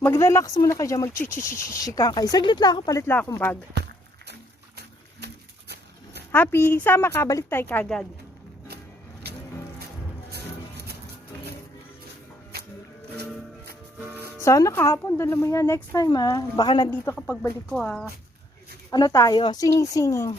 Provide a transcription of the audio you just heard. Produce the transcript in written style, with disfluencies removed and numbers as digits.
Mag-relax muna kayo dyan. Mag-chichichichikan kayo. Saglit lang ako, palit lang akong bag. Happy, sama ka. Balik tayo kagad. Sana kahapon, dala mo yan next time ha. Baka nandito ka pagbalik ko ha. Ano tayo? Singing-singing.